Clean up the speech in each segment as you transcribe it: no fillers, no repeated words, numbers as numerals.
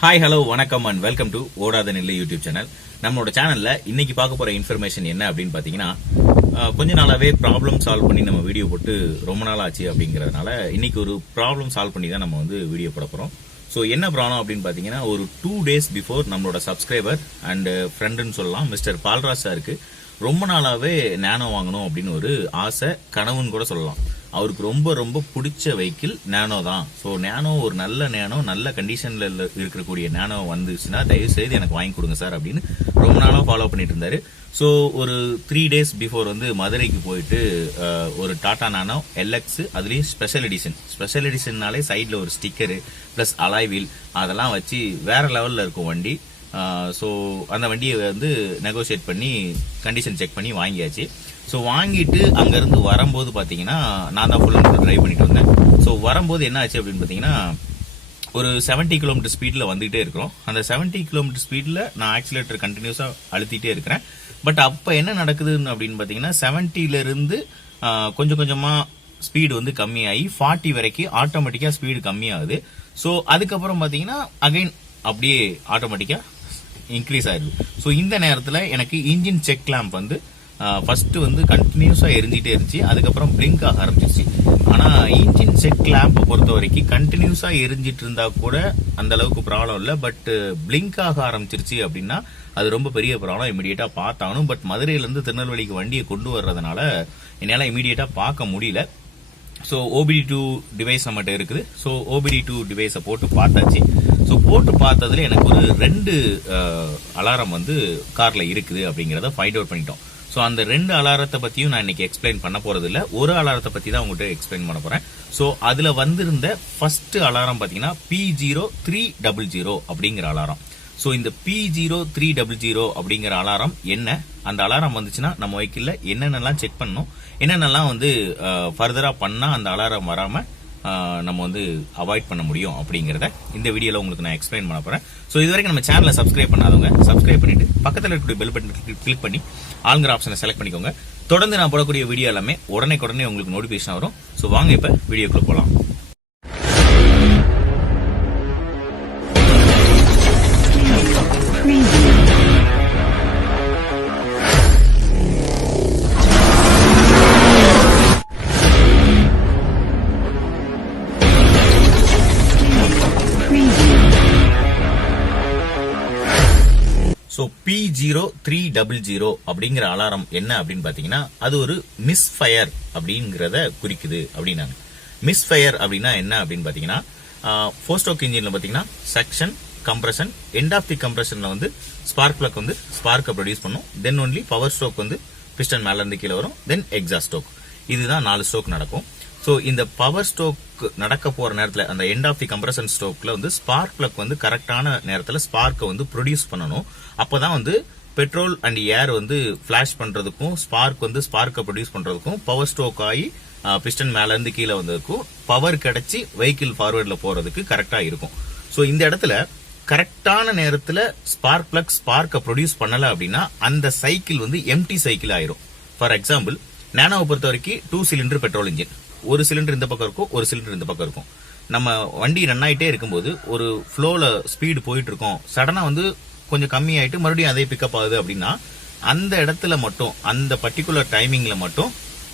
Hi hello வணக்கம் and welcome to ஓடாத நெல்லு யூடியூப் சேனல். நம்மளோட சேனல்ல இன்னைக்கு பார்க்க போற இன்ஃபர்மேஷன் என்ன அப்படின்னு பாத்தீங்கன்னா, கொஞ்ச நாளாவே ப்ராப்ளம் சால்வ் பண்ணி நம்ம வீடியோ போட்டு ரொம்ப நாள் ஆச்சு அப்படிங்கறதுனால இன்னைக்கு ஒரு ப்ராப்ளம் சால்வ் பண்ணி தான் நம்ம வந்து வீடியோ போட போறோம். ஸோ என்ன ப்ராப்ளம் அப்படின்னு பாத்தீங்கன்னா, ஒரு 2 days பிஃபோர் நம்மளோட சப்ஸ்கிரைபர் அண்ட் ஃப்ரெண்டுன்னு சொல்லலாம் மிஸ்டர் பால்ராஜ் சாருக்கு ரொம்ப நாளாவே நானோ வாங்கணும் அப்படின்னு ஒரு ஆசை, கனவுன்னு கூட சொல்லலாம். அவருக்கு ரொம்ப ரொம்ப பிடிச்ச வெஹிக்கிள் நானோ தான். ஸோ நானோ ஒரு நல்ல நானோ, நல்ல கண்டிஷன்ல இருக்கக்கூடிய நானோ வந்துச்சுன்னா தயவு செய்து எனக்கு வாங்கி கொடுங்க சார் அப்படின்னு ரொம்ப நாளா ஃபாலோ பண்ணிட்டு இருந்தாரு. ஸோ ஒரு 3 days பிஃபோர் வந்து மதுரைக்கு போயிட்டு ஒரு டாடா நானோ எல்எக்ஸ், அதுலயும் ஸ்பெஷல் எடிஷன்னாலே சைட்ல ஒரு ஸ்டிக்கரு பிளஸ் அலாய் வீல் அதெல்லாம் வச்சு வேற லெவல்ல இருக்கும் வண்டி. ஸோ அந்த வண்டியை வந்து நெகோசியேட் பண்ணி கண்டிஷன் செக் பண்ணி வாங்கியாச்சு. ஸோ வாங்கிட்டு அங்கிருந்து வரும்போது பாத்தீங்கன்னா, நான் தான் ஃபுல் அண்ட் டிரைவ் பண்ணிட்டு வந்தேன். ஸோ வரும்போது என்ன ஆச்சு அப்படின்னு பாத்தீங்கன்னா, ஒரு 70 கிலோமீட்டர் ஸ்பீட்ல வந்துகிட்டே இருக்கிறோம். அந்த 70 கிலோமீட்டர் ஸ்பீட்ல நான் ஆக்சிலேட்டர் கண்டினியூஸா அழுத்திட்டே இருக்கிறேன். பட் அப்ப என்ன நடக்குதுன்னு அப்படின்னு பாத்தீங்கன்னா, 70ல இருந்து கொஞ்சம் கொஞ்சமா ஸ்பீடு வந்து கம்மியாகி 40 வரைக்கும் ஆட்டோமேட்டிக்கா ஸ்பீடு கம்மியாகுது. ஸோ அதுக்கப்புறம் பாத்தீங்கன்னா அகைன் அப்படியே ஆட்டோமேட்டிக்கா இன்க்ரீஸ் ஆயிடுது. ஸோ இந்த நேரத்தில் எனக்கு இன்ஜின் செக் லேம்ப் வந்து ஃபர்ஸ்ட் வந்து கண்டினியூஸா எரிஞ்சிட்டே இருந்துச்சு. அதுக்கப்புறம் பிளிங்க் ஆக ஆரம்பிச்சிருச்சு. ஆனா இன்ஜின் செக் லேம்ப் பொறுத்த வரைக்கும் கண்டினியூஸா எரிஞ்சிட்டு இருந்தா கூட அந்த அளவுக்கு ப்ராப்ளம் இல்ல. பட் பிளிங்க் ஆக ஆரம்பிச்சிருச்சு அப்படின்னா அது ரொம்ப பெரிய ப்ராப்ளம். இமீடியட்டா பார்த்தானும். பட் மதுரையில இருந்து திருநெல்வேலிக்கு வண்டியை கொண்டு வர்றதுனால என்னால இமீடியட்டா பார்க்க முடியல. ஸோ OBD2 டிவைஸ் நம்மகிட்ட இருக்குது. ஸோ OBD2 டிவைஸை போட்டு பார்த்தாச்சு. ஸோ போட்டு பார்த்ததுல எனக்கு ஒரு 2 அலாரம் வந்து கார்ல இருக்குது அப்படிங்கறத ஃபைண்ட் அவுட் பண்ணிட்டோம். ஸோ அந்த 2 அலாரத்தை பத்தியும் நான் இன்னைக்கு எக்ஸ்பிளைன் பண்ண போறது இல்ல. ஒரு அலாரத்தை பத்தி தான் உங்ககிட்ட எக்ஸ்பிளைன் பண்ண போறேன். ஸோ அதுல வந்திருந்த ஃபர்ஸ்ட் அலாரம் பாத்தீங்கன்னா P0300 அப்படிங்கிற அலாரம். ஸோ இந்த P0300 அப்படிங்கிற அலாரம் என்ன, அந்த அலாரம் வந்துச்சுன்னா நம்ம வெஹிக்கிள்ல என்னென்னலாம் செக் பண்ணணும், என்னென்னலாம் வந்து ஃபர்தரா பண்ணா அந்த அலாரம் வராம நம்ம வந்து அவாய்ட் பண்ண முடியும் அப்படிங்கறத இந்த வீடியோல உங்களுக்கு நான் எக்ஸ்பிளைன் பண்ண போறேன். ஸோ இது வரைக்கும் நம்ம சேனலை சப்ஸ்கிரைப் பண்ணாதவங்க சப்ஸ்கிரைப் பண்ணிட்டு பக்கத்தில் இருக்கக்கூடிய பெல் பட்டன் கிளிக் பண்ணி ஆளுங்கிற ஆப்ஷனை செலக்ட் பண்ணிக்கோங்க. தொடர்ந்து நான் போடக்கூடிய வீடியோ எல்லாமே உடனே உங்களுக்கு நோட்டிபிகேஷன் வரும். ஸோ வாங்க இப்ப வீடியோக்குள்ள போலாம். ஸோ P0300 அப்படிங்கிற அலாரம் என்ன அப்படின்னு பாத்தீங்கன்னா, அது ஒரு மிஸ்ஃபயர் அப்படிங்கறத குறிக்குது அப்படின்னாங்க. மிஸ்ஃபயர் அப்படின்னா என்ன அப்படின்னு பாத்தீங்கன்னா, 4 ஸ்ட்ரோக் இன்ஜின்ல பாத்தீங்கன்னா section, compression, end of the கம்ப்ரஷன்ல வந்து ஸ்பார்க் பிளக் வந்து ஸ்பார்க்கை ப்ரொடியூஸ் பண்ணும். தென் ஒன்லி பவர் ஸ்ட்ரோக் வந்து பிஸ்டன் மேல இருந்து கீழே வரும். Then exhaust stroke. இதுதான் 4 ஸ்ட்ரோக் நடக்கும். ஸோ இந்த பவர் ஸ்ட்ரோக் நடக்க போற நேரத்துல, அந்த எண்ட் ஆஃப் தி கம்ப்ரஷன் ஸ்ட்ரோக்ல வந்து ஸ்பார்க் பிளக் வந்து கரெக்டான நேரத்துல ஸ்பார்க்கை வந்து ப்ரொடியூஸ் பண்ணணும். அப்பதான் வந்து பெட்ரோல் அண்ட் ஏர் வந்து பிளாஷ் பண்றதுக்கும் ஸ்பார்க் வந்து ஸ்பார்க்கை ப்ரொடியூஸ் பண்றதுக்கும் பவர் ஸ்ட்ரோக் ஆகி பிஸ்டன் மேல இருந்து கீழே வந்ததுக்கும் பவர் கிடைச்சி வெஹிக்கிள் ஃபார்வர்ட்ல போறதுக்கு கரெக்டா இருக்கும். ஸோ இந்த இடத்துல கரெக்டான நேரத்துல ஸ்பார்க் பிளக் ஸ்பார்க்கை ப்ரொடியூஸ் பண்ணல அப்படின்னா அந்த சைக்கிள் வந்து எம்டி சைக்கிள் ஆயிரும். ஃபார் எக்ஸாம்பிள், நானோவை பொறுத்த வரைக்கும் 2 சிலிண்டர் பெட்ரோல் இன்ஜின், ஒரு சிலிண்டர் இந்த பக்கம் இருக்கும், ஒரு சிலிண்டர் இந்த பக்கம் இருக்கும். நம்ம வண்டி ரன் ஆயிட்டே இருக்கும்போது ஒரு ஃப்ளோல ஸ்பீடு போயிட்டு இருக்கோம், சடனா வந்து கொஞ்சம் கம்மி ஆயிட்டு மறுபடியும் அதே பிக்கப் ஆகுது அப்படின்னா அந்த இடத்துல மட்டும், அந்த பர்டிகுலர் டைமிங்ல மட்டும்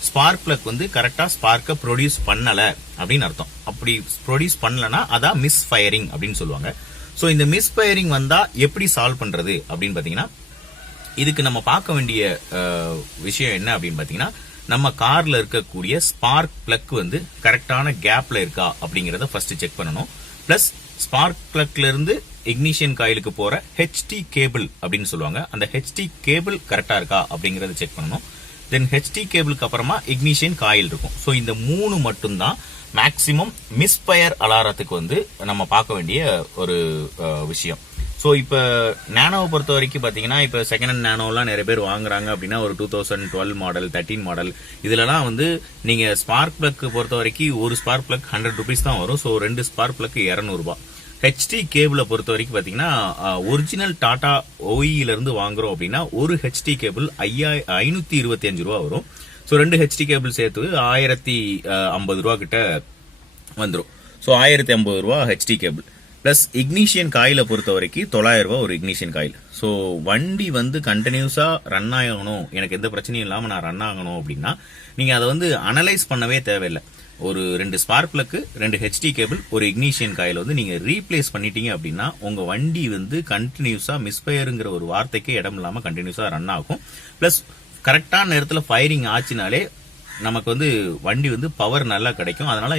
ஸ்பார்க் பிளக் வந்து கரெக்டா ஸ்பார்க்கை ப்ரொடியூஸ் பண்ணல அப்படின்னு அர்த்தம். அப்படி ப்ரொடியூஸ் பண்ணலன்னா அதான் மிஸ் ஃபயரிங் அப்படின்னு சொல்லுவாங்க. சோ இந்த மிஸ் ஃபயரிங் வந்தா எப்படி சால்வ் பண்றது அப்படின்னு பாத்தீங்கன்னா, இதுக்கு நம்ம பார்க்க வேண்டிய விஷயம் என்ன அப்படின்னு பாத்தீங்கன்னா, நம்ம கார்ல இருக்கக்கூடிய ஸ்பார்க் பிளக் வந்து கரெக்டான கேப்ல இருக்கா அப்படிங்கறத ஃபர்ஸ்ட் செக் பண்ணணும். பிளஸ் ஸ்பார்க் பிளக்ல இருந்து இக்னிஷன் காயிலுக்கு போற HT கேபிள் அப்படின்னு சொல்லுவாங்க, அந்த HT கேபிள் கரெக்டா இருக்கா அப்படிங்கறத செக் பண்ணணும். தென் HT கேபிளுக்கு அப்புறமா இக்னிஷன் காயில் இருக்கும். சோ இந்த 3 மட்டும் தான் மேக்சிமம் மிஸ்ஃபயர் அலாரத்துக்கு வந்து நம்ம பார்க்க வேண்டிய ஒரு விஷயம். சோ இப்ப நானோவை பொறுத்த வரைக்கும் பாத்தீங்கன்னா, இப்ப செகண்ட் ஹேண்ட் நானோலாம் நிறைய பேர் வாங்குறாங்க அப்படின்னா ஒரு 2012 மாடல், 13 மாடல், இதுலலாம் வந்து நீங்க ஸ்பார்க் பிளக் பொறுத்த வரைக்கும் ஒரு ஸ்பார்க் பிளக் 100 rupees தான் வரும். சோ 2 ஸ்பார்க் பிளக் 200 ரூபாய். HT கேபிளை பொறுத்த வரைக்கும் பாத்தீங்கன்னா, ஒரிஜினல் டாடா OE-ல இருந்து வாங்குறோம் அப்படின்னா ஒரு HT கேபிள் 525 ரூபாய் வரும். சோ 2 HT கேபிள் சேர்த்து 1050 ரூபாய் கிட்ட வந்துரும். சோ 1050 ரூபாய் HT கேபிள். ப்ளஸ் இக்னிஷியன் காயிலை பொறுத்த வரைக்கும் 900 ரூபாய் ஒரு இக்னிஷியன் காயில். ஸோ வண்டி வந்து கண்டினியூஸாக ரன் ஆகணும், எனக்கு எந்த பிரச்சனையும் இல்லாமல் நான் ரன் ஆகணும் அப்படின்னா நீங்கள் அதை வந்து அனலைஸ் பண்ணவே தேவையில்லை. ஒரு 2 ஸ்பார்க் பிளக்கு, 2 ஹெச்டி கேபிள், ஒரு இக்னிஷியன் காயில் வந்து நீங்க ரீப்ளேஸ் பண்ணிட்டீங்க அப்படின்னா உங்க வண்டி வந்து கண்டினியூஸா மிஸ்ஃபயருங்கிற ஒரு வார்த்தைக்கு இடம் இல்லாம கண்டினியூஸா ரன் ஆகும். பிளஸ் கரெக்டான நேரத்தில் ஃபயரிங் ஆச்சுனாலே நமக்கு வந்து வண்டி வந்து பவர் நல்லா கிடைக்கும். அதனால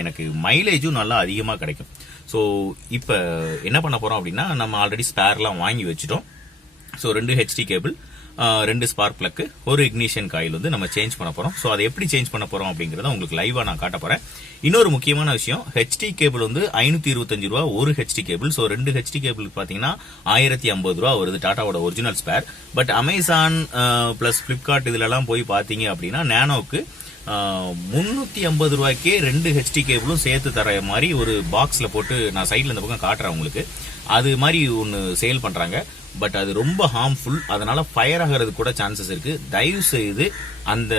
எனக்கு மைலேஜும் நல்லா அதிகமாக கிடைக்கும். ஸோ இப்போ என்ன பண்ண போறோம் அப்படின்னா, நம்ம ஆல்ரெடி ஸ்பேர்லாம் வாங்கி வச்சுட்டோம். ஸோ 2 ஹெச்டி கேபிள், 2 ஸ்பார்க் பிளக்கு, ஒரு இக்னிஷியன் காயில் வந்து நம்ம சேஞ்ச் பண்ண போறோம். ஸோ அதை எப்படி சேஞ்ச் பண்ண போறோம் அப்படிங்கறத உங்களுக்கு லைவா நான் காட்ட போறேன். இன்னொரு முக்கியமான விஷயம், ஹெச்டி கேபிள் வந்து 525 ரூபா ஒரு HD cable. So 2 HD cable பாத்தீங்கன்னா 1050 ரூபா வருது டாட்டாவோட original spare. But Amazon plus Flipkart இதுல எல்லாம் போய் பாத்தீங்க அப்படின்னா நானோக்கு 350 ரூபாய்க்கே 2 ஹெச்டி கேபிளும் சேர்த்து தர மாதிரி ஒரு பாக்ஸ்ல போட்டு நான் சைட்ல இந்த பக்கம் காட்டுறேன் உங்களுக்கு. அது மாதிரி ஒன்னு சேல் பண்றாங்க. பட் அது ரொம்ப ஹார்ம்ஃபுல், அதனால ஃபயர் ஆகிறது கூட சான்சஸ் இருக்கு. தயவு செய்து அந்த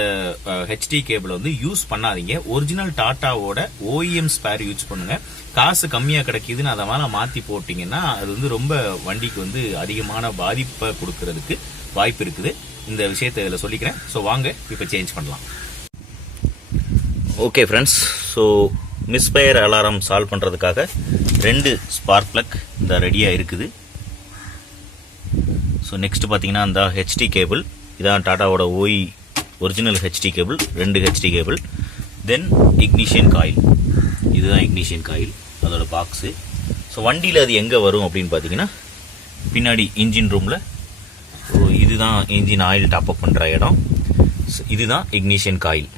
ஹெச்டி கேபிள் வந்து யூஸ் பண்ணாதீங்க. ஒரிஜினல் டாட்டாவோட ஓஇஎம் ஸ்பேர் யூஸ் பண்ணுங்க. காசு கம்மியா கிடைக்குதுன்னு அதை மேல மாத்தி போட்டீங்கன்னா அது வந்து ரொம்ப வண்டிக்கு வந்து அதிகமான பாதிப்பை கொடுக்கறதுக்கு வாய்ப்பு இருக்குது. இந்த விஷயத்தை இதுல சொல்லிக்கிறேன். ஸோ வாங்க இப்ப சேஞ்ச் பண்ணலாம். Okay friends, so misfire alarm solve பண்றதுக்காக 2 ஸ்பார்க் பிளக் இந்த ரெடியா இருக்குது. ஸோ நெக்ஸ்ட் பார்த்தீங்கன்னா அந்த ஹெச்டி கேபிள், இதான் டாட்டாவோட original HD cable, 2 HD cable. Then ignition coil, இதுதான் இக்னிஷியன் காயில் அதோட பாக்ஸு. ஸோ வண்டியில் அது எங்கே வரும் அப்படின்னு பார்த்தீங்கன்னா பின்னாடி இன்ஜின் ரூமில். ஸோ இதுதான் இன்ஜின் ஆயில் டாப்அப் பண்ணுற இடம். ஸோ இதுதான் இக்னிஷியன் காயில்.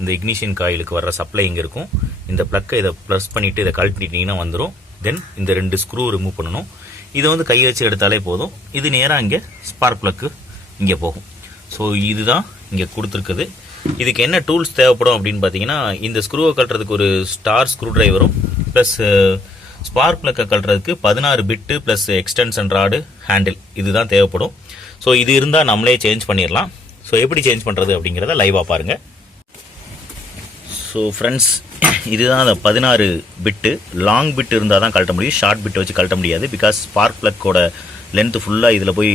இந்த இக்னிஷியன் காயிலுக்கு வர்ற சப்ளை இங்கே இருக்கும். இந்த பிளக்கை இதை ப்ளஸ் பண்ணிவிட்டு இதை கழட்டிட்டீங்கன்னா வந்துடும். தென் இந்த 2 ஸ்க்ரூ ரிமூவ் பண்ணணும். இதை வந்து கை வச்சு எடுத்தாலே போதும். இது நேராக இங்கே ஸ்பார்க் பிளக்கு இங்கே போகும். ஸோ இதுதான் இங்கே கொடுத்துருக்குது. இதுக்கு என்ன டூல்ஸ் தேவைப்படும் அப்படின்னு பார்த்தீங்கன்னா, இந்த ஸ்க்ரூவை கட்டுறதுக்கு ஒரு ஸ்டார் ஸ்க்ரூ டிரைவரும் ப்ளஸ் ஸ்பார்க் பிளக்கை கட்டுறதுக்கு 16 பிட்டு ப்ளஸ் எக்ஸ்டென்ஷன் ராடு, ஹேண்டில், இதுதான் தேவைப்படும். ஸோ இது இருந்தால் நம்மளே சேஞ்ச் பண்ணிடலாம். ஸோ எப்படி சேஞ்ச் பண்ணுறது அப்படிங்கிறத லைவாக பாருங்கள். ஸோ ஃப்ரெண்ட்ஸ், இதுதான் அந்த 16 பிட்டு. லாங் பிட் இருந்தால் தான் கழட்ட முடியும், ஷார்ட் பிட் வச்சு கழட்ட முடியாது. பிகாஸ் ஸ்பார்க் பிளக்கோட லென்த் ஃபுல்லாக இதில் போய்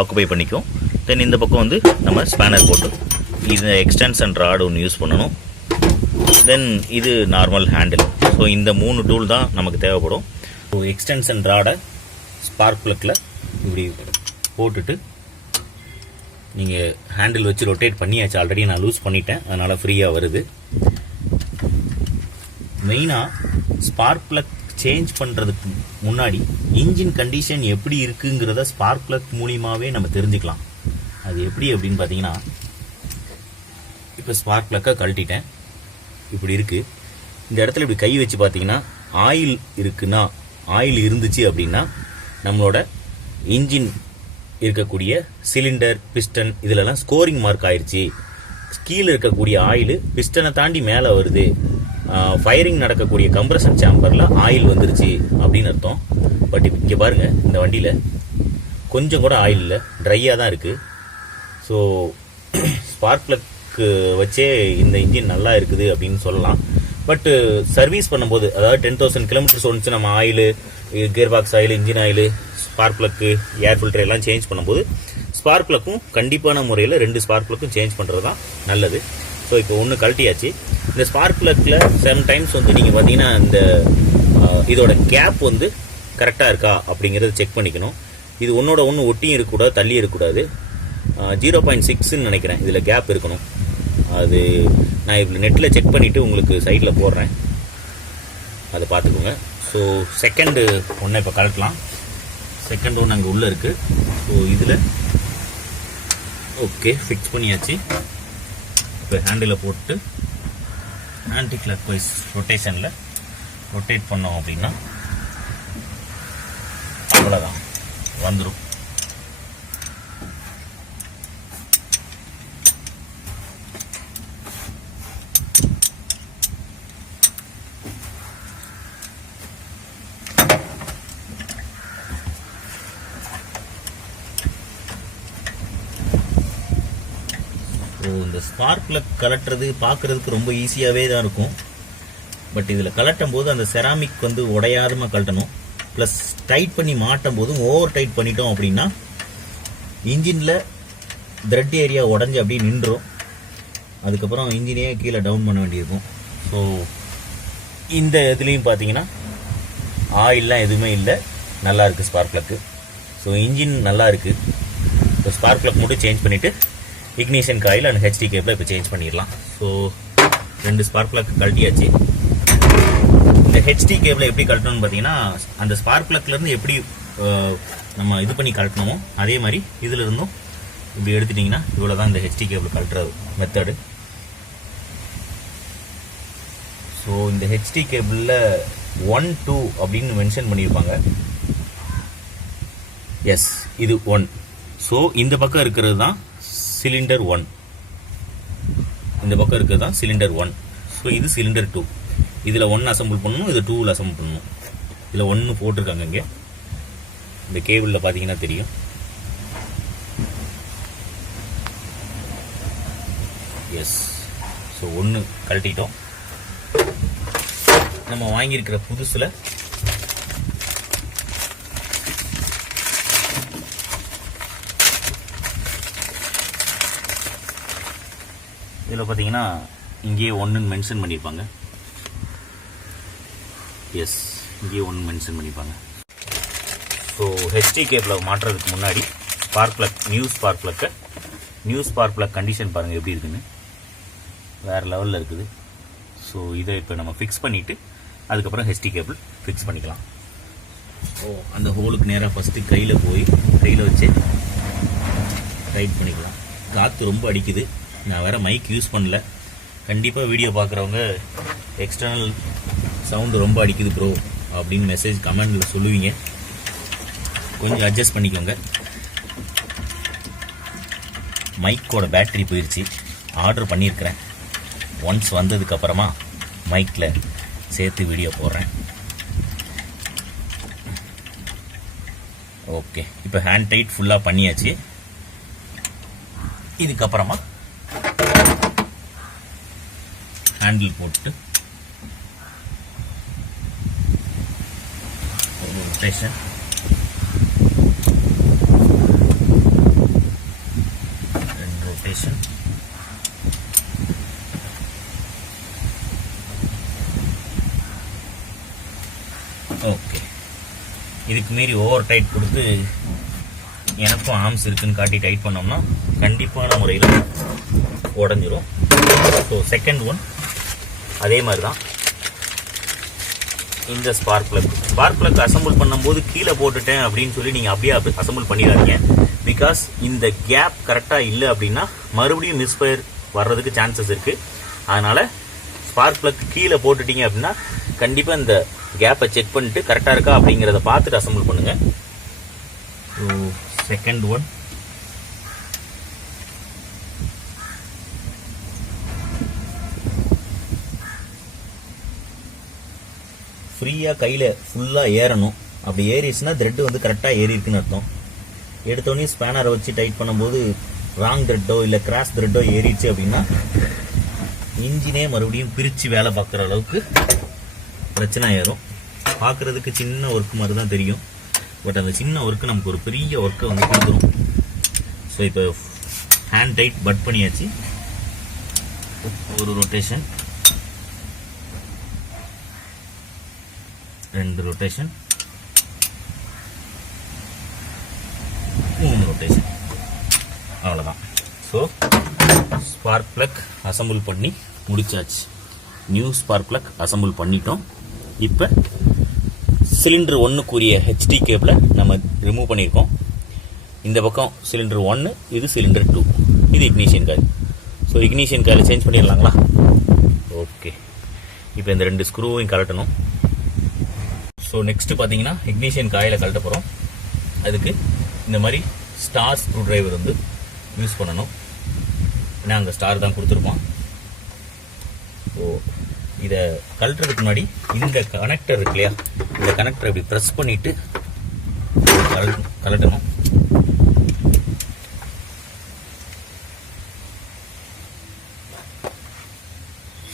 ஆக்குபை பண்ணிக்கும். தென் இந்த பக்கம் வந்து நம்ம ஸ்பேனர் போட்டு இது எக்ஸ்டென்ஷன் ராடு ஒன்று யூஸ் பண்ணணும். தென் இது நார்மல் ஹேண்டில். ஸோ இந்த 3 டூல் தான் நமக்கு தேவைப்படும். ஸோ எக்ஸ்டென்ஷன் ராடை ஸ்பார்க் பிளக்கில் இப்படி போட்டுட்டு நீங்கள் ஹேண்டில் வச்சு ரொட்டேட் பண்ணியாச்சு. ஆல்ரெடி நான் லூஸ் பண்ணிட்டேன், அதனால் ஃப்ரீயாக வருது. மெயினாக ஸ்பார்க் பிளக் சேஞ்ச் பண்ணுறதுக்கு முன்னாடி இன்ஜின் கண்டிஷன் எப்படி இருக்குங்கிறத ஸ்பார்க் பிளக் மூலியமாகவே நம்ம தெரிஞ்சுக்கலாம். அது எப்படி அப்படின்னு பார்த்தீங்கன்னா, இப்போ ஸ்பார்க் பிளக்கை கழட்டிட்டேன், இப்படி இருக்குது. இந்த இடத்துல இப்படி கை வச்சு பார்த்தீங்கன்னா ஆயில் இருக்குன்னா, ஆயில் இருந்துச்சு அப்படின்னா நம்மளோட இன்ஜின் இருக்கக்கூடிய சிலிண்டர், பிஸ்டன் இதிலெல்லாம் ஸ்கோரிங் மார்க் ஆயிடுச்சு. கீழே இருக்கக்கூடிய ஆயில் பிஸ்டனை தாண்டி மேலே வருது, ஃபயரிங் நடக்கக்கூடிய கம்ப்ரஷன் சேம்பரில் ஆயில் வந்துருச்சு அப்படின்னு அர்த்தம். பட் இங்கே பாருங்கள், இந்த வண்டியில் கொஞ்சம் கூட ஆயில் இல்லை, ட்ரையாக தான் இருக்குது. ஸோ ஸ்பார்க் பிளக்கு வச்சே இந்த இன்ஜின் நல்லா இருக்குது அப்படின்னு சொல்லலாம். பட் சர்வீஸ் பண்ணும்போது, அதாவது 10,000 கிலோமீட்டர்ஸ் ஒன்ஸ் நம்ம oil, gear box oil, engine oil, spark plug, air filter எல்லாம் சேஞ்ச் பண்ணும்போது ஸ்பார்க் பிளக்கும் கண்டிப்பான முறையில் 2 ஸ்பார்க் பிளக்கும் சேஞ்ச் பண்ணுறது தான் நல்லது. ஸோ இப்போ ஒன்று கழட்டியாச்சு. இந்த ஸ்பார்க் பிளக்கில் சம்டைம்ஸ் வந்து நீங்கள் பார்த்தீங்கன்னா இந்த இதோட கேப் வந்து கரெக்டாக இருக்கா அப்படிங்கிறத செக் பண்ணிக்கணும். இது ஒன்னோட ஒன்று ஒட்டியும் இருக்கக்கூடாது, தள்ளி இருக்கக்கூடாது. 0.6ன்னு நினைக்கிறேன் இதில் கேப் இருக்கணும். அது நான் இப்போ நெட்டில் செக் பண்ணிவிட்டு உங்களுக்கு சைடில் போடுறேன், அதை பார்த்துக்கோங்க. ஸோ செகண்டு ஒன்றை இப்போ கழட்டலாம். செகண்ட் ஒன்று அங்கே உள்ளே இருக்குது. ஸோ இதில் ஓகே ஃபிக்ஸ் பண்ணியாச்சு. இப்போ ஹேண்டில் போட்டு ஆன்டி கிளாக் வைஸ் ரொட்டேஷனில் ரொட்டேட் பண்ணோம் அப்படின்னா அவ்வளோதான், வந்துடும். இந்த ஸ்பார்க் பிளக் கலட்டுறது பார்க்கறதுக்கு ரொம்ப ஈஸியாகவே தான் இருக்கும். பட் இதில் கலட்டும் போது அந்த செராமிக் வந்து உடையாதமாக கழட்டணும். ப்ளஸ் டைட் பண்ணி மாட்டும் போதும் ஓவர் டைட் பண்ணிட்டோம் அப்படின்னா இன்ஜினில் த்ரெட் ஏரியா உடஞ்சி அப்படியே நின்றும். அதுக்கப்புறம் இன்ஜினையே கீழே டவுன் பண்ண வேண்டியிருக்கும். ஸோ இந்த இதுலேயும் பார்த்தீங்கன்னா ஆயிலெலாம் எதுவுமே இல்லை, நல்லா இருக்குது ஸ்பார்க் ப்ளக்கு. ஸோ இன்ஜின் நல்லா இருக்குது. ஸோ ஸ்பார்க் ப்ளக் மட்டும் சேஞ்ச் பண்ணிவிட்டு இக்னிஷன் காயில் அண்ட் ஹெச்டி கேபிளை இப்போ சேஞ்ச் பண்ணிடலாம். ஸோ 2 ஸ்பார்க் ப்ளக் கழட்டியாச்சு. இந்த ஹெச்டி கேபிளை எப்படி கழட்டணும்னு பார்த்தீங்கன்னா அந்த ஸ்பார்க் ப்ளக்லேருந்து எப்படி நம்ம இது பண்ணி கழட்டணுமோ அதே மாதிரி இதில் இருந்தும் இப்படி எடுத்துட்டிங்கன்னா இவ்வளோ தான் இந்த ஹெச்டி கேபிள் கழட்டுற மெத்தடு. ஸோ இந்த ஹெச்டி கேபிளில் 1 2 அப்படின்னு மென்ஷன் பண்ணியிருப்பாங்க. எஸ், இது 1. ஸோ இந்த பக்கம் இருக்கிறது தான் சிலிண்டர் 1, இந்த பக்கம் இருக்கிறது தான் சிலிண்டர் 1. ஸோ இது சிலிண்டர் 2. இதில் 1 அசம்பிள் பண்ணணும், இது 2ல் அசம்பிள் பண்ணணும். இதில் 1 போட்டிருக்காங்க. இங்கே இந்த கேபிளில் பார்த்தீங்கன்னா தெரியும். எஸ், ஸோ 1 கழட்டிட்டோம். நம்ம வாங்கியிருக்கிற புதுசில் இதில் பார்த்தீங்கன்னா இங்கேயே 1 மென்ஷன் பண்ணியிருப்பாங்க. எஸ், இங்கேயே 1 மென்ஷன் பண்ணியிருப்பாங்க. ஸோ ஹெச்டி கேபிளை மாட்டுறதுக்கு முன்னாடி spark plug, new spark plug condition பாருங்கள் எப்படி இருக்குன்னு, வேறு லெவலில் இருக்குது. ஸோ இதை இப்போ நம்ம ஃபிக்ஸ் பண்ணிவிட்டு அதுக்கப்புறம் ஹெச்டி கேபிள் ஃபிக்ஸ் பண்ணிக்கலாம். ஸோ அந்த ஹோலுக்கு நேராக ஃபஸ்ட்டு கையில் வச்சு டைட் பண்ணிக்கலாம். காற்று ரொம்ப அடிக்குது, நான் வேறு மைக் யூஸ் பண்ணல. கண்டிப்பாக வீடியோ பார்க்குறவங்க எக்ஸ்டர்னல் சவுண்டு ரொம்ப அடிக்குது ப்ரோ அப்படின்னு மெசேஜ் கமெண்டில் சொல்லுவீங்க. கொஞ்சம் அட்ஜஸ்ட் பண்ணிக்கோங்க. மைக்கோட பேட்டரி போயிடுச்சு, ஆர்டர் பண்ணியிருக்கிறேன். ஒன்ஸ் வந்ததுக்கப்புறமா மைக்கில் சேர்த்து வீடியோ போடுறேன். ஓகே, இப்போ ஹேண்ட் டைட் ஃபுல்லாக பண்ணியாச்சு. இதுக்கப்புறமா ஹேண்டில் போட்டு ஒரு ரொட்டேஷன், ரொட்டேஷன், ஓகே. இதுக்கு மீறி ஓவர் டைட் கொடுத்து எனக்கும் ஆர்ம்ஸ் இருக்குன்னு காட்டி டைட் பண்ணோம்னா கண்டிப்பான முறையில் உடஞ்சிரும். ஸோ செகண்ட் 1 அதே மாதிரி தான். இந்த ஸ்பார்க் ப்ளக் அசம்பிள் பண்ணும்போது கீழே போட்டுட்டேன் அப்படின்னு சொல்லி நீங்கள் அப்படியே அசம்பிள் பண்ணிடாதீங்க. பிகாஸ் இந்த கேப் கரெக்டாக இல்லை அப்படின்னா மறுபடியும் மிஸ்ஃபயர் வர்றதுக்கு சான்சஸ் இருக்குது. அதனால் ஸ்பார்க் ப்ளக் கீழே போட்டுட்டீங்க அப்படின்னா கண்டிப்பாக இந்த கேப்பை செக் பண்ணிட்டு கரெக்டாக இருக்கா அப்படிங்கிறத பார்த்துட்டு அசம்பிள் பண்ணுங்கள். ஸோ செகண்ட் 1 ஃப்ரீயாக கையில் ஃபுல்லாக ஏறணும். அப்படி ஏறிடுச்சுன்னா த்ரெட்டு வந்து கரெக்டாக ஏறி இருக்குன்னு அர்த்தம். எடுத்தோடனே ஸ்பேனரை வச்சு டைட் பண்ணும்போது ராங் த்ரெட்டோ இல்லை கிராஸ் த்ரெட்டோ ஏறிடுச்சு அப்படின்னா இன்ஜினே மறுபடியும் பிரித்து வேலை பார்க்குற அளவுக்கு பிரச்சனை ஏறும். பார்க்குறதுக்கு சின்ன ஒர்க் மாதிரி தான் தெரியும், பட் அந்த சின்ன ஒர்க்கு நமக்கு ஒரு பெரிய ஒர்க்கை வந்து கொடுத்துரும். ஸோ இப்போ ஹேண்ட் டைட் பட் பண்ணியாச்சு. ஒரு ரொட்டேஷன், 2 ரொட்டேஷன், 3 ரொட்டேஷன், அவ்வளோதான். ஸோ ஸ்பார்க் ப்ளக் அசம்பிள் பண்ணி முடிச்சாச்சு. நியூ ஸ்பார்க் ப்ளக் அசம்பிள் பண்ணிட்டோம். இப்போ சிலிண்டர் 1க்குரிய ஹெச்டி கேபிளை நம்ம ரிமூவ் பண்ணியிருக்கோம். இந்த பக்கம் சிலிண்டர் 1, இது சிலிண்டர் 2, இது ignition coil. So ignition coil change பண்ணிடலாங்களா? ஓகே, இப்போ இந்த 2 ஸ்க்ரூவையும் கழட்டணும். ஸோ நெக்ஸ்ட்டு பார்த்தீங்கன்னா இக்னிஷன் காயில் கழட்ட போகிறோம். அதுக்கு இந்த மாதிரி ஸ்டார் ஸ்க்ரூ டிரைவர் வந்து யூஸ் பண்ணணும். ஏன்னா அங்கே ஸ்டார் தான் கொடுத்துருப்போம். ஸோ இதை கழட்டுறதுக்கு முன்னாடி இந்த கனெக்டர் இருக்கு இல்லையா, இந்த கனெக்டரை இப்படி ப்ரெஸ் பண்ணிவிட்டு கழட்டணும்.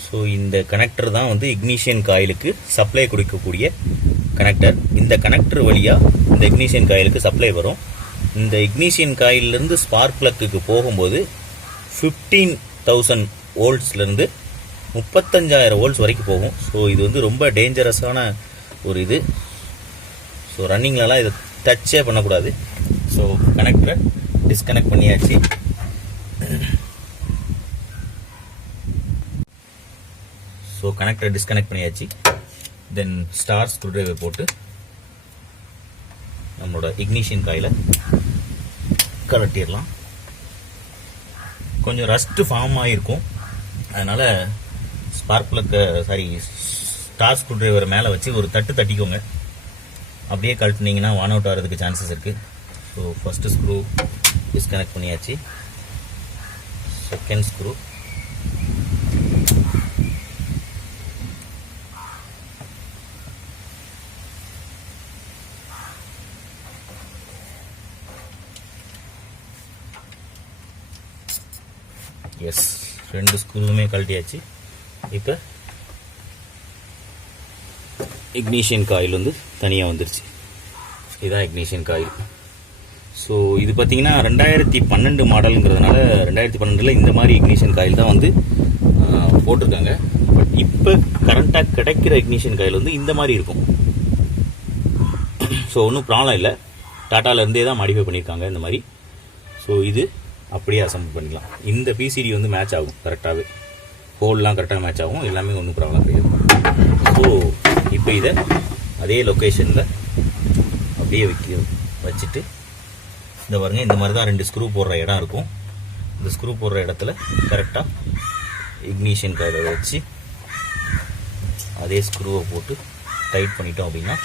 ஸோ ஸோ இந்த கனெக்டர் தான் வந்து இக்னிஷியன் காயிலுக்கு சப்ளை கொடுக்கக்கூடிய கனெக்டர். இந்த கனெக்டர் வழியாக இந்த இக்னிஷியன் காயிலுக்கு சப்ளை வரும். இந்த இக்னிஷியன் காயிலிருந்து ஸ்பார்க் பிளக்குக்கு போகும்போது 15,000 வோல்ட்ஸ்லேருந்து 35,000 வோல்ட்ஸ் வரைக்கும் போகும். ஸோ இது வந்து ரொம்ப டேஞ்சரஸான ஒரு இது. ஸோ ரன்னிங்லலாம் இதை டச்சே பண்ணக்கூடாது. ஸோ கனெக்டரை டிஸ்கனெக்ட் பண்ணியாச்சு. ஸோ கனெக்டரை டிஸ்கனெக்ட் பண்ணியாச்சு. தென் ஸ்டார் ஸ்க்ரூ டிரைவர் போட்டு நம்மளோட இக்னிஷியன் காயிலை கழட்டிடலாம். கொஞ்சம் ரஸ்ட்டு ஃபார்ம் ஆகிருக்கும், அதனால் ஸ்பார்க் பிளக்கை ஸ்டார் ஸ்க்ரூ டிரைவரை மேலே வச்சு ஒரு தட்டிக்கோங்க. அப்படியே கழட்டினீங்கன்னா வான் அவுட் ஆகிறதுக்கு சான்சஸ் இருக்குது. ஸோ ஃபஸ்ட்டு ஸ்க்ரூ டிஸ்கனெக்ட் பண்ணியாச்சு. செகண்ட் ஸ்க்ரூ, எஸ், 2 ஸ்க்ரூவுமே கழட்டியாச்சு. இப்போ இக்னிஷியன் காயில் வந்து தனியாக வந்துருச்சு. இதுதான் இக்னிஷியன் காயில். ஸோ இது பார்த்தீங்கன்னா 2012 மாடலுங்கிறதுனால 2012 இந்த மாதிரி இக்னிஷியன் காயில் தான் வந்து போட்டிருக்காங்க. பட் இப்போ கரண்ட்டாக கிடைக்கிற இக்னிஷியன் காயில் வந்து இந்த மாதிரி இருக்கும். ஸோ ஒன்றும் ப்ராப்ளம் இல்லை, டாட்டாலேருந்தே தான் மாடிஃபை பண்ணியிருக்காங்க இந்த மாதிரி. ஸோ இது அப்படியே அசம்பிள் பண்ணிக்கலாம். இந்த பிசிடி வந்து மேட்ச் ஆகும் கரெக்டாகவே, ஹோல்லாம் கரெக்டாக மேட்ச் ஆகும், எல்லாமே ஒன்றும் ப்ராப்ளம் கிடையாது. ஸோ இப்போ இதை அதே லொக்கேஷனில் அப்படியே வச்சுட்டு இந்த பாருங்க, இந்த மாதிரி தான் 2 ஸ்க்ரூ போடுற இடம் இருக்கும். இந்த ஸ்க்ரூ போடுற இடத்துல கரெக்டாக இக்னிஷியன் காயிலை வச்சு அதே ஸ்க்ரூவை போட்டு டைட் பண்ணிட்டோம் அப்படின்னா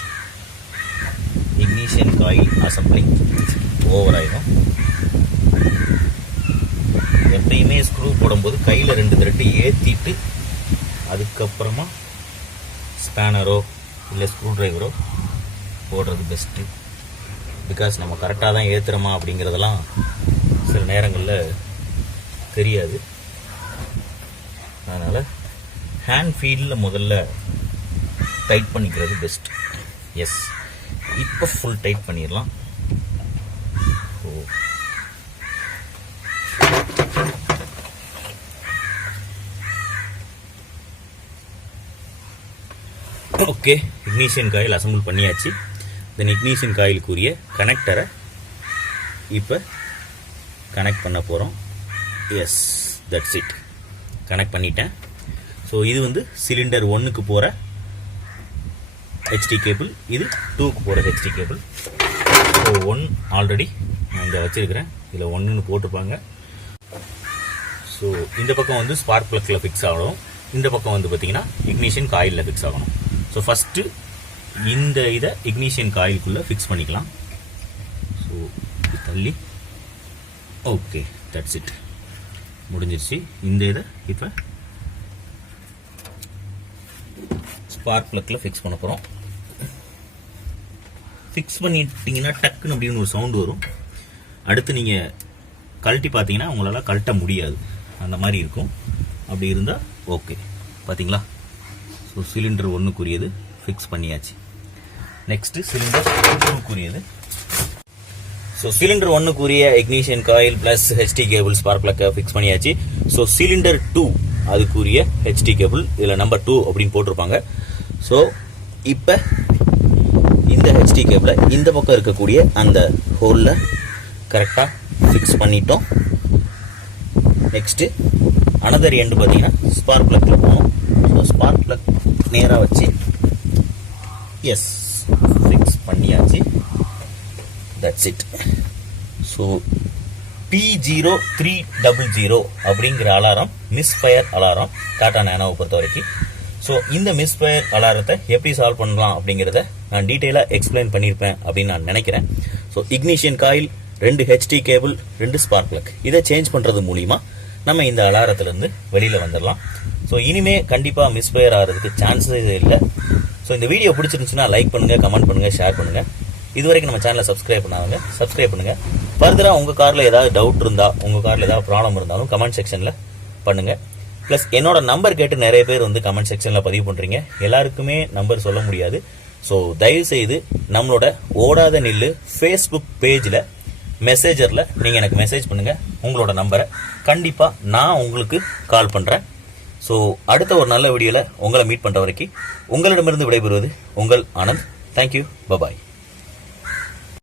இக்னிஷியன் காயில் அசம்பிளிங் ஓவர் ஆகிடும். எப்பயுமே ஸ்க்ரூ போடும்போது கையில் 2 த்ரெட்டு ஏற்றிட்டு அதுக்கப்புறமா ஸ்பேனரோ இல்லை ஸ்க்ரூ டிரைவரோ போடுறது பெஸ்ட்டு. பிகாஸ் நம்ம கரெக்டாக தான் ஏற்றுறோமா அப்படிங்கிறதெல்லாம் சில நேரங்களில் தெரியாது. அதனால் ஹேண்ட் ஃபீல்டில் முதல்ல டைட் பண்ணிக்கிறது பெஸ்ட். எஸ், இப்போ ஃபுல் டைட் பண்ணிடலாம். ஓகே, இக்னிஷியன் காயில் அசம்பிள் பண்ணியாச்சு. தென் இக்னிஷியன் காயிலுக்குரிய கனெக்டரை இப்போ கனெக்ட் பண்ண போகிறோம். எஸ், தட்ஸ் இட், கனெக்ட் பண்ணிட்டேன். ஸோ இது வந்து சிலிண்டர் 1க்கு போகிற ஹெச்டி கேபிள், இது 2க்கு போகிற ஹெச்டி கேபிள். ஸோ 1 ஆல்ரெடி நான் இங்கே வச்சுருக்கிறேன், இதில் 1ன்னு போட்டிருப்பாங்க. ஸோ இந்த பக்கம் வந்து ஸ்பார்க் பிளக்கில் ஃபிக்ஸ் ஆகணும், இந்த பக்கம் வந்து பார்த்தீங்கன்னா இக்னிஷியன் காயிலில் ஃபிக்ஸ் ஆகணும். ஸோ ஃபஸ்ட்டு இந்த இதை இக்னிஷியன் காயிலுக்குள்ளே ஃபிக்ஸ் பண்ணிக்கலாம். ஸோ தள்ளி, ஓகே, தட்ஸ் இட், முடிஞ்சிருச்சு. இந்த இதை இப்போ ஸ்பார்க் பிளக்கில் ஃபிக்ஸ் பண்ண போகிறோம். ஃபிக்ஸ் பண்ணிட்டீங்கன்னா டக்குன்னு அப்படின்னு ஒரு சவுண்டு வரும். அடுத்து நீங்கள் கழட்டி பார்த்தீங்கன்னா உங்களால் கழட்ட முடியாது, அந்த மாதிரி இருக்கும். அப்படி இருந்தால் ஓகே, பார்த்தீங்களா. ஸோ சிலிண்டர் 1க்குரியது ஃபிக்ஸ் பண்ணியாச்சு. நெக்ஸ்ட்டு சிலிண்டர் 2க்குரியது. ஸோ சிலிண்டர் 1க்குரிய ignition coil plus HD cable spark பிளக்கை ஃபிக்ஸ் பண்ணியாச்சு. ஸோ சிலிண்டர் 2 அதுக்குரிய ஹெச்டி கேபிள் இதில் நம்பர் 2 அப்படின்னு போட்டிருப்பாங்க. ஸோ இப்போ இந்த ஹெச்டி கேபிளை இந்த பக்கம் இருக்கக்கூடிய அந்த ஹோலில் கரெக்டாக ஃபிக்ஸ் பண்ணிட்டோம். நெக்ஸ்ட்டு அனதர் எண்டு பார்த்தீங்கன்னா ஸ்பார்க் பிளக்கில் போகணும். ஸோ ஸ்பார்க் பிளக் நேராக வச்சு எஸ் ஃபிக்ஸ் பண்ணியாச்சு. That's it. ஸோ P0300 அப்படிங்கிற அலாரம் மிஸ்ஃபயர் அலாரம் டாடா நேனோவை பொறுத்த வரைக்கும். ஸோ இந்த மிஸ்ஃபயர் அலாரத்தை எப்படி சால்வ் பண்ணலாம் அப்படிங்கிறத நான் டீட்டெயிலாக எக்ஸ்பிளைன் பண்ணியிருப்பேன் அப்படின்னு நான் நினைக்கிறேன். So ignition coil, 2 HD cable, 2 spark plug, இதை சேஞ்ச் பண்ணுறது மூலிமா நம்ம இந்த அலாரத்துலேருந்து வெளியில் வந்துடலாம். ஸோ இனிமே கண்டிப்பாக மிஸ்ஃபயர் ஆகிறதுக்கு சான்சஸ் இல்லை. ஸோ இந்த வீடியோ பிடிச்சிருந்துச்சுன்னா லைக் பண்ணுங்கள், கமெண்ட் பண்ணுங்கள், ஷேர் பண்ணுங்கள். இது வரைக்கும் நம்ம சேனலை சப்ஸ்கிரைப் பண்ணாதவங்க சப்ஸ்கிரைப் பண்ணுங்கள். ஃபர்தராக உங்கள் காரில் ஏதாவது டவுட் இருந்தால், உங்கள் காரில் ஏதாவது ப்ராப்ளம் இருந்தாலும் கமெண்ட் செக்ஷனில் பண்ணுங்கள். ப்ளஸ் என்னோட நம்பர் கேட்டு நிறைய பேர் வந்து கமெண்ட் செக்ஷனில் பதிவு பண்ணுறீங்க. எல்லாருக்குமே நம்பர் சொல்ல முடியாது. ஸோ தயவு செய்து நம்மளோட ஓடாத நில்லு ஃபேஸ்புக் பேஜில் மெசேஜரில் நீங்கள் எனக்கு மெசேஜ் பண்ணுங்கள் உங்களோட நம்பரை. கண்டிப்பாக நான் உங்களுக்கு கால் பண்ணுறேன். ஸோ அடுத்த ஒரு நல்ல வீடியோவில் உங்களை மீட் பண்ணுற வரைக்கும் உங்களிடமிருந்து விடைபெறுவது உங்கள் ஆனந்த். தேங்க்யூ. பபாய்.